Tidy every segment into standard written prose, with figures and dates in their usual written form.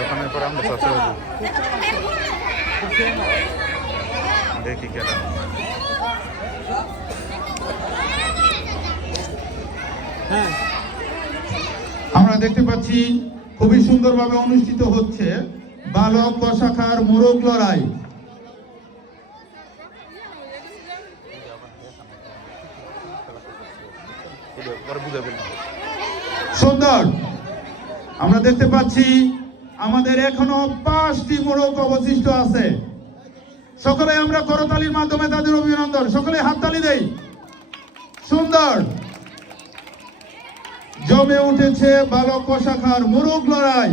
দোকানের পরে আমরা দেখি কেন আমরা দেখতে পাচ্ছি খুবই সুন্দরভাবে অনুষ্ঠিত হচ্ছে বালক ক শাখার মোরগ লড়াই। সুন্দর, আমরা দেখতে পাচ্ছি আমাদের এখনো 5টি মোরগ অবশিষ্ট আছে। সকলে আমরা করতালির মাধ্যমে তাদের অভিনন্দন, সকলে হাততালি দেই। সুন্দর, জমে উঠেছে বালক ক শাখার মোরগ লড়াই।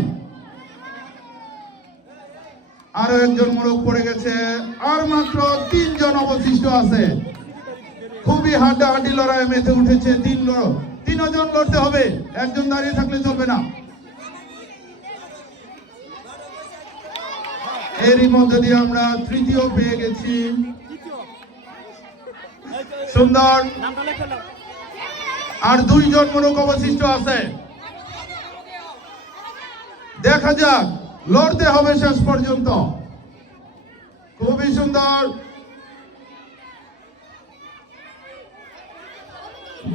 আরো একজন মোরগ পড়ে গেছে, আর মাত্র 3 জন অবশিষ্ট আছে। খুবই হাড্ডাহাড্ডি লড়াই মেতে উঠেছে। 3 জন লড়তে হবে, একজন দাঁড়িয়ে থাকলে চলবে না। এরই মধ্যে দিয়ে আমরা তৃতীয় পেয়ে গেছি। সুন্দর, আর 2 জন মোরগ অবশিষ্ট আছে। দেখা যাক, লড়তে হবে শেষ পর্যন্ত। খুবই সুন্দর,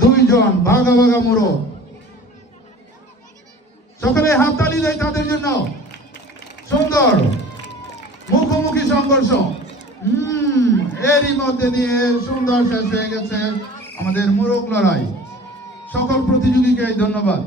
2 জন ভাগা ভাগা মোরগ। সকলে হাততালি দেয় তাদের জন্য। সুন্দর, মুখোমুখি সংঘর্ষ। এরই মধ্যে দিয়ে সুন্দর শেষ হয়ে গেছে আমাদের মোরগ লড়াই। সকল প্রতিযোগীকে ধন্যবাদ।